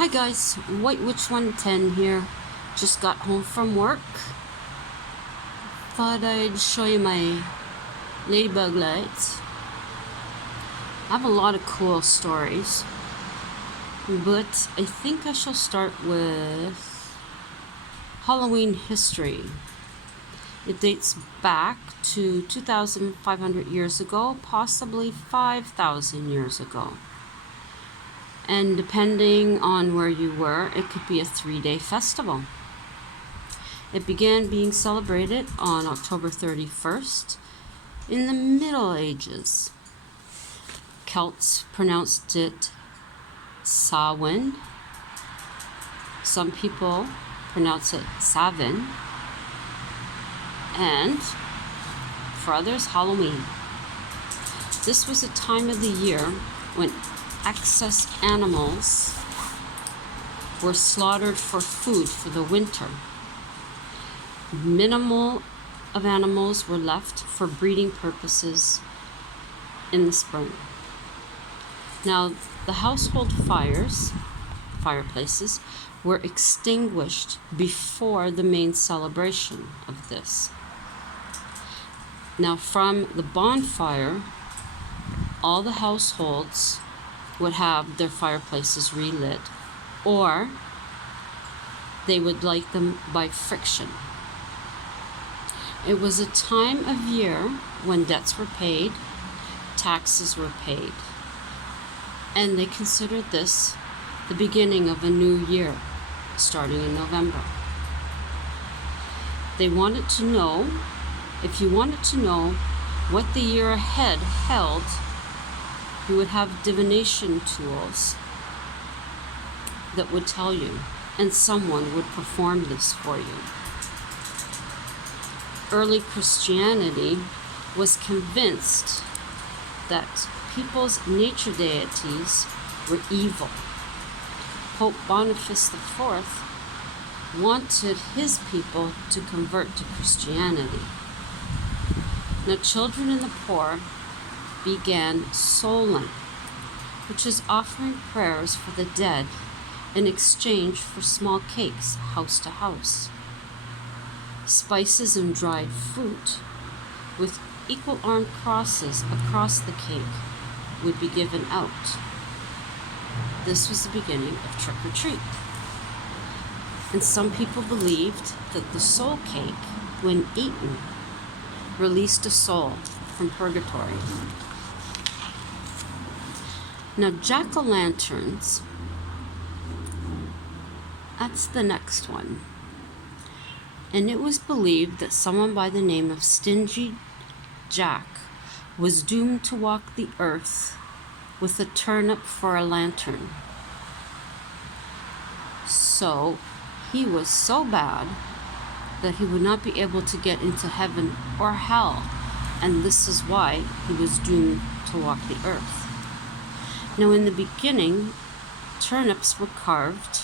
Hi guys, White Witch 110 here. Just got home from work. Thought I'd show you my ladybug lights. I have a lot of cool stories, but I think I shall start with Halloween history. It dates back to 2,500 years ago, possibly 5,000 years ago. And depending on where you were, it could be a 3-day festival. It began being celebrated on October 31st in the Middle Ages. Celts pronounced it Samhain. Some people pronounce it Samhain. And for others, Halloween. This was a time of the year when excess animals were slaughtered for food for the winter. Minimal of animals were left for breeding purposes in the spring. Now, the household fireplaces, were extinguished before the main celebration of this. Now, from the bonfire, all the households would have their fireplaces relit, or they would light them by friction. It was a time of year when debts were paid, taxes were paid, and they considered this the beginning of a new year, starting in November. They wanted to know, if you wanted to know what the year ahead held, you would have divination tools that would tell you, and someone would perform this for you. Early Christianity was convinced that people's nature deities were evil. Pope Boniface IV wanted his people to convert to Christianity. Now, children and the poor began souling, which is offering prayers for the dead in exchange for small cakes house to house. Spices and dried fruit with equal-armed crosses across the cake would be given out. This was the beginning of trick-or-treat. And some people believed that the soul cake, when eaten, released a soul from purgatory. Now, jack-o'-lanterns, that's the next one. And it was believed that someone by the name of Stingy Jack was doomed to walk the earth with a turnip for a lantern. So, he was so bad that he would not be able to get into heaven or hell, and this is why he was doomed to walk the earth. Now, in the beginning, turnips were carved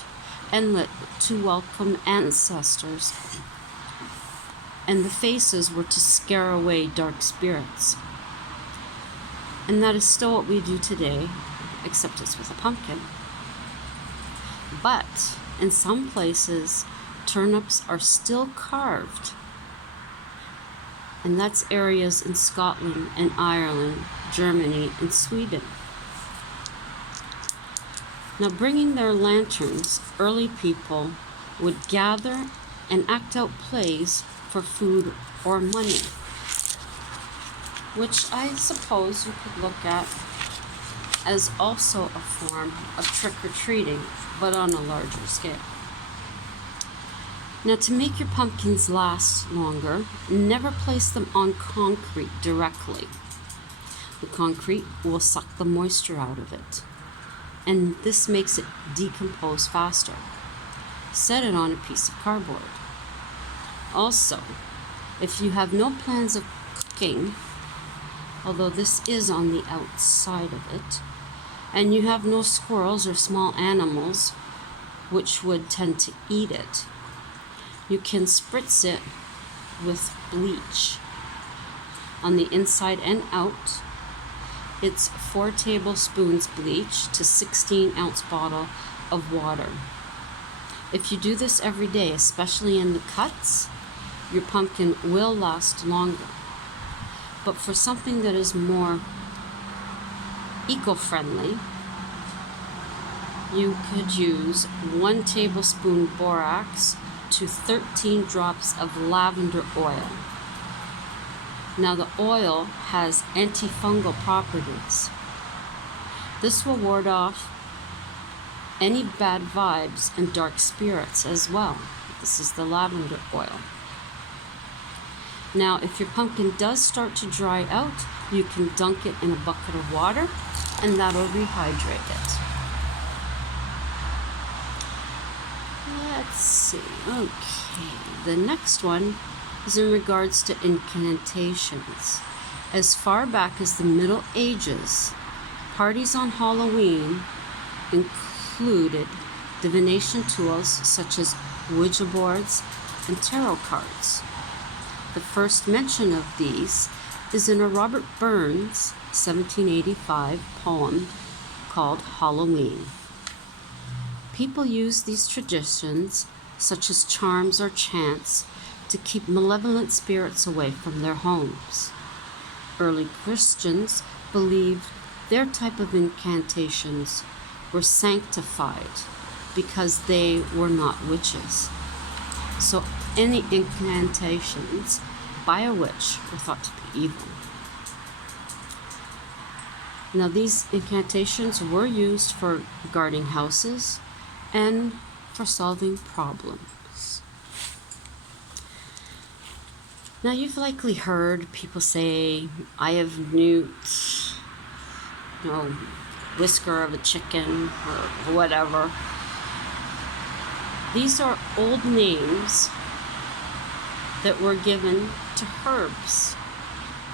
and lit to welcome ancestors, and the faces were to scare away dark spirits. And that is still what we do today, except it's with a pumpkin. But in some places, turnips are still carved, and that's areas in Scotland and Ireland, Germany, and Sweden. Now, bringing their lanterns, early people would gather and act out plays for food or money, which I suppose you could look at as also a form of trick-or-treating, but on a larger scale. Now, to make your pumpkins last longer, never place them on concrete directly. The concrete will suck the moisture out of it, and this makes it decompose faster. Set it on a piece of cardboard. Also, if you have no plans of cooking, although this is on the outside of it, and you have no squirrels or small animals which would tend to eat it, you can spritz it with bleach on the inside and out. It's 4 tablespoons bleach to 16-ounce bottle of water. If you do this every day, especially in the cuts, your pumpkin will last longer. But for something that is more eco-friendly, you could use 1 tablespoon borax to 13 drops of lavender oil. Now the oil has antifungal properties. This will ward off any bad vibes and dark spirits as well. This is the lavender oil. Now, if your pumpkin does start to dry out, you can dunk it in a bucket of water and that'll rehydrate it. Let's see. Okay, the next one is in regards to incantations. As far back as the Middle Ages, parties on Halloween included divination tools such as Ouija boards and tarot cards. The first mention of these is in a Robert Burns 1785 poem called Halloween. People use these traditions, such as charms or chants, to keep malevolent spirits away from their homes. Early Christians believed their type of incantations were sanctified because they were not witches. So any incantations by a witch were thought to be evil. Now these incantations were used for guarding houses and for solving problems. Now you've likely heard people say, "Eye of newt," whisker of a chicken, or whatever. These are old names that were given to herbs.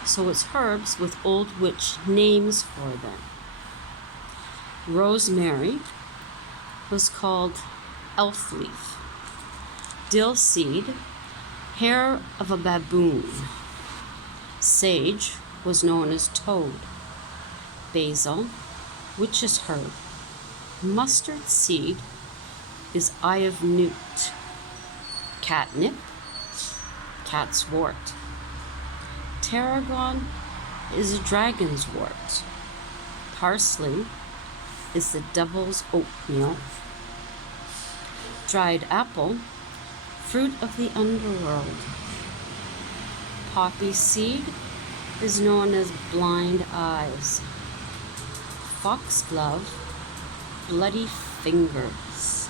So it's herbs with old witch names for them. Rosemary was called elf leaf. Dill seed, hair of a baboon. Sage was known as toad. Basil, witch's herb. Mustard seed is eye of newt. Catnip, cat's wort. Tarragon is a dragon's wort. Parsley is the devil's oatmeal. Dried apple, fruit of the underworld. Poppy seed is known as blind eyes. Foxglove, bloody fingers.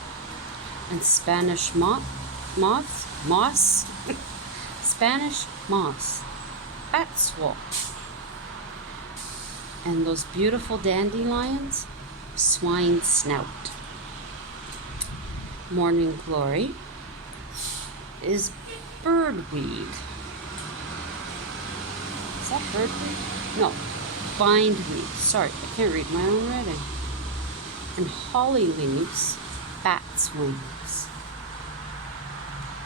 And Spanish moss, Spanish moss, bat's wool. And those beautiful dandelions, swine snout. Morning glory is birdweed. Is that birdweed? No, bindweed. Sorry, I can't read my own writing. And holly leaves, bat's wings.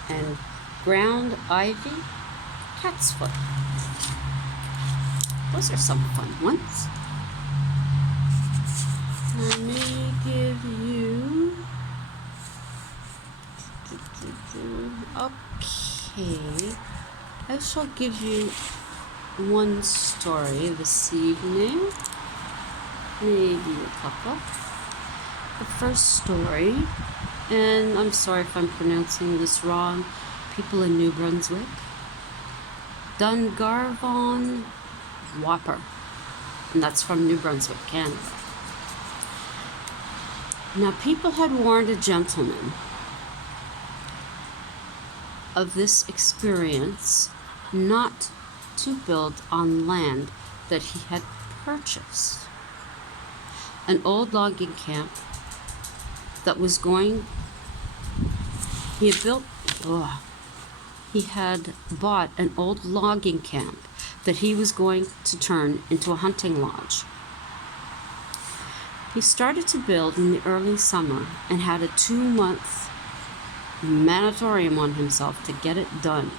And ground ivy, cat's foot. Those are some fun ones. Let me give you... Okay. I shall give you one story this evening. Maybe a couple. The first story, and I'm sorry if I'm pronouncing this wrong, people in New Brunswick. Dungarvan Whopper. And that's from New Brunswick, Canada. Now, people had warned a gentleman of this experience not to build on land that he had purchased. An old logging camp that was going, he had bought an old logging camp that he was going to turn into a hunting lodge. He started to build in the early summer and had a 2-month moratorium on himself to get it done.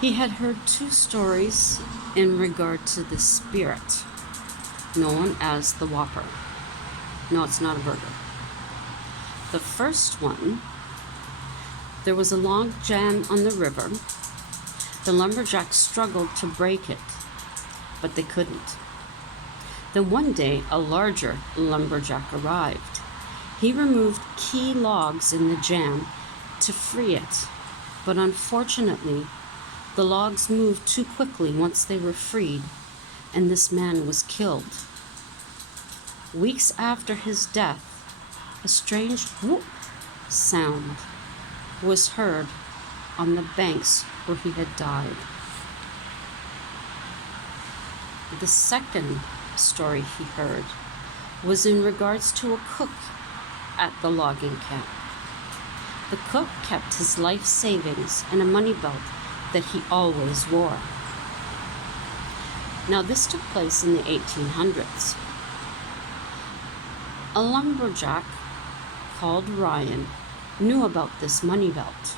He had heard 2 stories in regard to the spirit known as the Whopper. No, it's not a burger. The first one, there was a log jam on the river. The lumberjacks struggled to break it, but they couldn't. Then one day, a larger lumberjack arrived. He removed key logs in the jam to free it, but unfortunately, the logs moved too quickly once they were freed, and this man was killed. Weeks after his death, a strange whoop sound was heard on the banks where he had died. The second story he heard was in regards to a cook at the logging camp. The cook kept his life savings in a money belt that he always wore. Now, this took place in the 1800s. A lumberjack called Ryan knew about this money belt.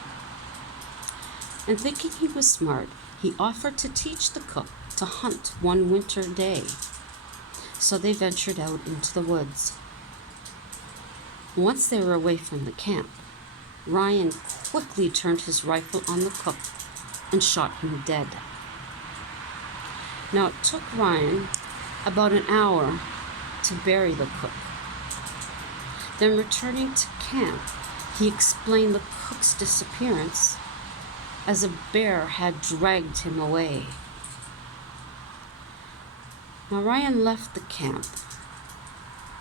And thinking he was smart, he offered to teach the cook to hunt one winter day. So they ventured out into the woods. Once they were away from the camp, Ryan quickly turned his rifle on the cook and shot him dead. Now, it took Ryan about an hour to bury the cook. Then, returning to camp, he explained the cook's disappearance as a bear had dragged him away. Now, Ryan left the camp,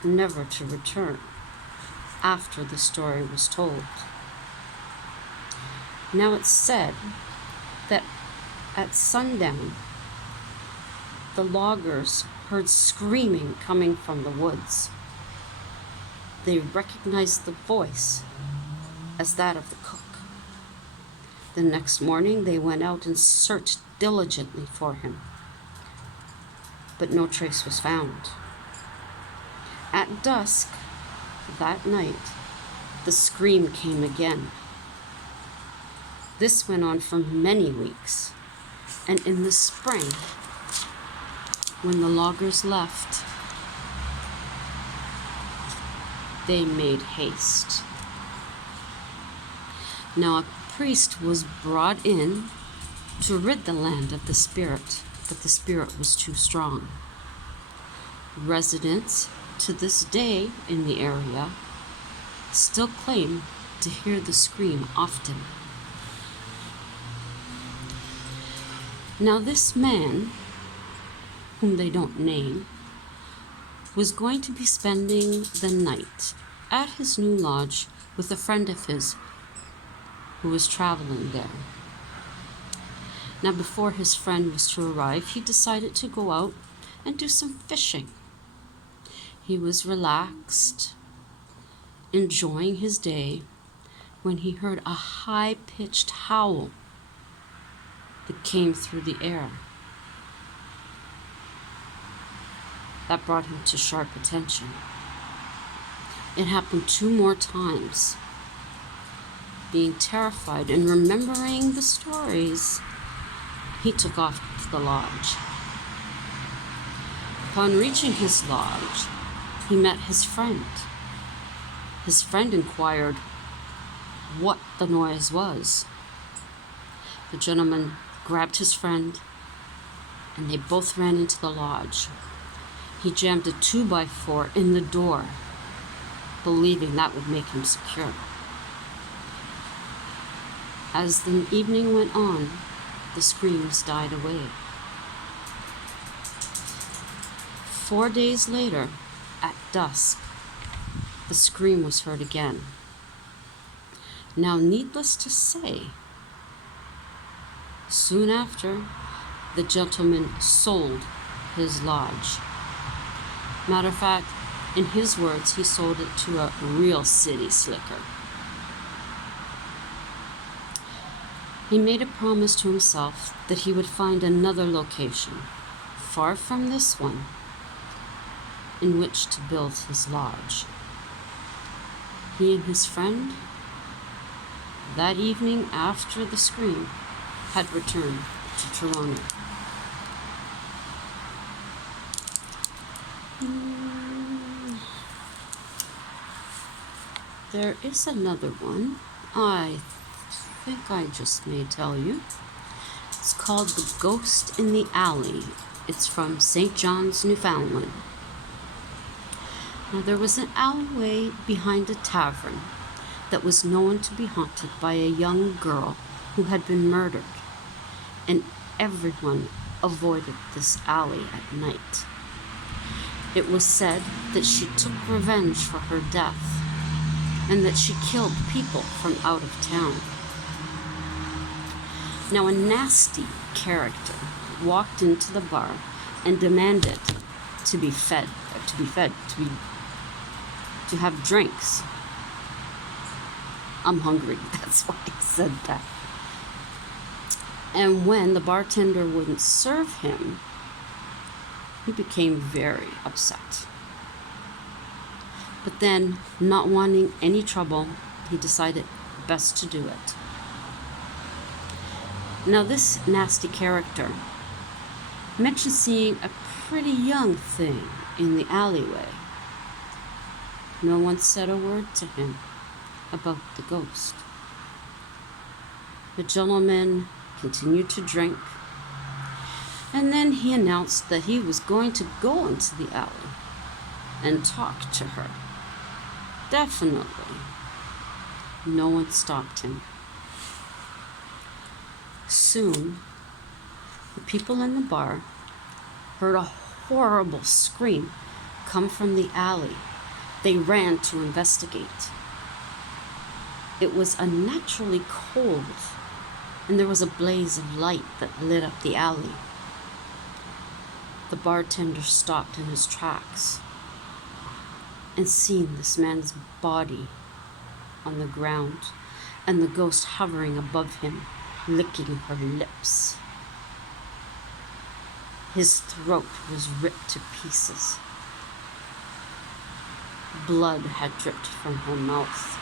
never to return, after the story was told. Now, it's said that at sundown, the loggers heard screaming coming from the woods. They recognized the voice as that of the cook. The next morning, they went out and searched diligently for him, but no trace was found. At dusk that night, the scream came again. This went on for many weeks, and in the spring, when the loggers left, they made haste. Now a priest was brought in to rid the land of the spirit, but the spirit was too strong. Residents to this day in the area still claim to hear the scream often. Now this man, whom they don't name, was going to be spending the night at his new lodge with a friend of his who was traveling there. Now, before his friend was to arrive, he decided to go out and do some fishing. He was relaxed, enjoying his day, when he heard a high-pitched howl that came through the air. That brought him to sharp attention. It happened 2 more times. Being terrified and remembering the stories, he took off to the lodge. Upon reaching his lodge, he met his friend. His friend inquired what the noise was. The gentleman grabbed his friend, and they both ran into the lodge. He jammed a 2x4 in the door, believing that would make him secure. As the evening went on, the screams died away. 4 days later, at dusk, the scream was heard again. Now, needless to say, soon after, the gentleman sold his lodge. Matter of fact, in his words, he sold it to a real city slicker. He made a promise to himself that he would find another location, far from this one, in which to build his lodge. He and his friend, that evening after the scream, had returned to Toronto. There is another one. I think I just may tell you. It's called The Ghost in the Alley. It's from St. John's, Newfoundland. Now, there was an alleyway behind a tavern that was known to be haunted by a young girl who had been murdered, and everyone avoided this alley at night. It was said that she took revenge for her death, and that she killed people from out of town. Now, a nasty character walked into the bar and demanded to have drinks. I'm hungry, that's why I said that. And when the bartender wouldn't serve him, he became very upset. But then, not wanting any trouble, he decided best to do it. Now, this nasty character mentioned seeing a pretty young thing in the alleyway. No one said a word to him about the ghost. The gentleman continued to drink, and then he announced that he was going to go into the alley and talk to her. Definitely. No one stopped him. Soon, the people in the bar heard a horrible scream come from the alley. They ran to investigate. It was unnaturally cold, and there was a blaze of light that lit up the alley. The bartender stopped in his tracks and seen this man's body on the ground and the ghost hovering above him, licking her lips. His throat was ripped to pieces. Blood had dripped from her mouth.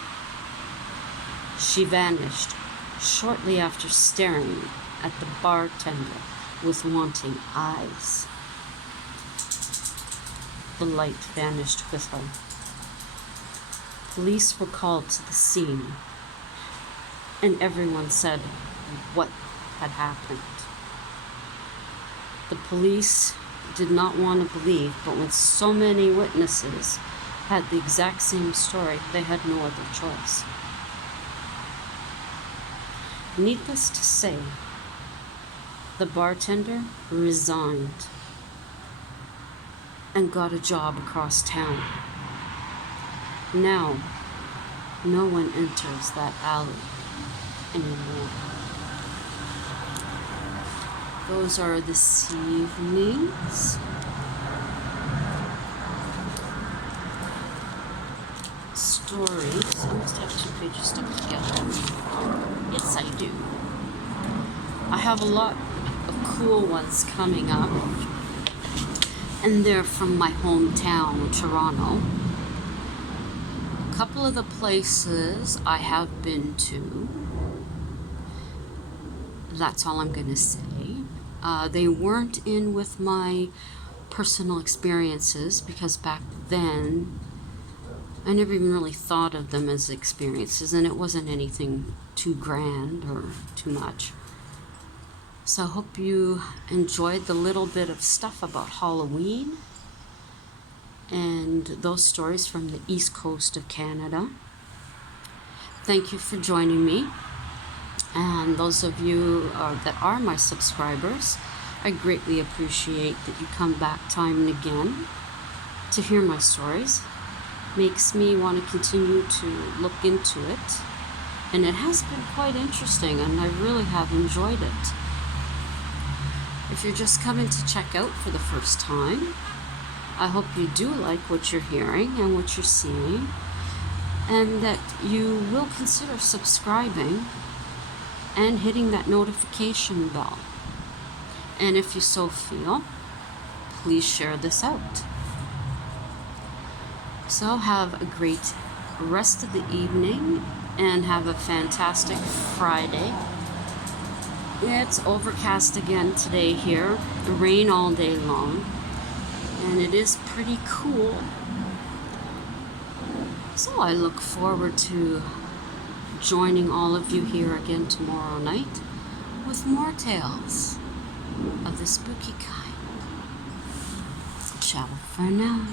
She vanished shortly after staring at the bartender with wanting eyes. The light vanished with her. Police were called to the scene, and everyone said what had happened. The police did not want to believe, but when so many witnesses had the exact same story, they had no other choice. Needless to say, the bartender resigned and got a job across town. Now, no one enters that alley anymore. Those are this evening's stories. I must have 2 pages stuck together. Yes, I do. I have a lot of cool ones coming up, and they're from my hometown, Toronto. A couple of the places I have been to, that's all I'm going to say. They weren't in with my personal experiences, because back then I never even really thought of them as experiences, and it wasn't anything too grand or too much. So I hope you enjoyed the little bit of stuff about Halloween and those stories from the East Coast of Canada. Thank you for joining me. And those of you that are my subscribers, I greatly appreciate that you come back time and again to hear my stories. Makes me want to continue to look into it. And it has been quite interesting, and I really have enjoyed it. If you're just coming to check out for the first time, I hope you do like what you're hearing and what you're seeing, and that you will consider subscribing and hitting that notification bell. And if you so feel, please share this out. So have a great rest of the evening and have a fantastic Friday. It's overcast again today here. Rain all day long. And it is pretty cool. So I look forward to joining all of you here again tomorrow night with more tales of the spooky kind. Ciao for now.